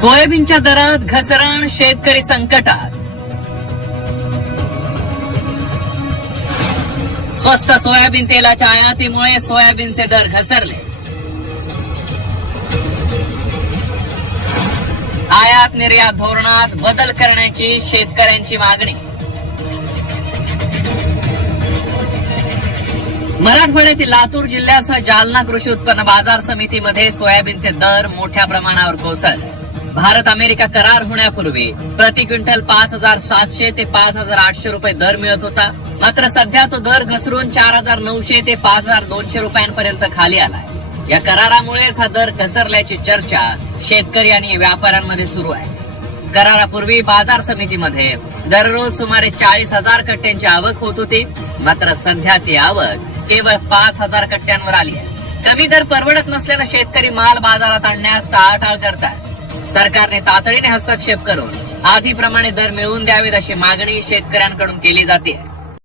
सोयाबीनच्या दरात घसरण, शेतकरी संकटात. स्वस्त सोयाबीन तेलाच्या आयातीमुळे सोयाबीनचे दर घसरले. आयात निर्यात धोरणात बदल करण्याची शेतकऱ्यांची मागणी. मराठवाड्यातील लातूर जिल्ह्यासह जालना कृषी उत्पन्न बाजार समितीमध्ये सोयाबीनचे दर मोठ्या प्रमाणावर कोसळले. भारत अमेरिका करार होण्यापूर्वी प्रति क्विंटल 5,700 ते 5,800 रुपये दर मिळत होता. मात्र सध्या तो दर घसरून 4,900 ते 5,200 रुपयांपर्यंत खाली आलाय. या करारामुळेच हा दर घसरल्याची चर्चा शेतकरी आणि व्यापाऱ्यांमध्ये सुरू आहे. करारापूर्वी बाजार समितीमध्ये दररोज सुमारे 40,000 कट्ट्यांची आवक होत होती. मात्र सध्या ती आवक केवळ 5,000 कट्ट्यांवर आली आहे. कमी दर परवडत नसल्यानं शेतकरी माल बाजारात आणण्यास टाळाटाळ करतात. सरकारने तातडीने हस्तक्षेप करून आधीप्रमाणे दर मिळवून द्यावेत अशी मागणी शेतकऱ्यांकडून केली जाते.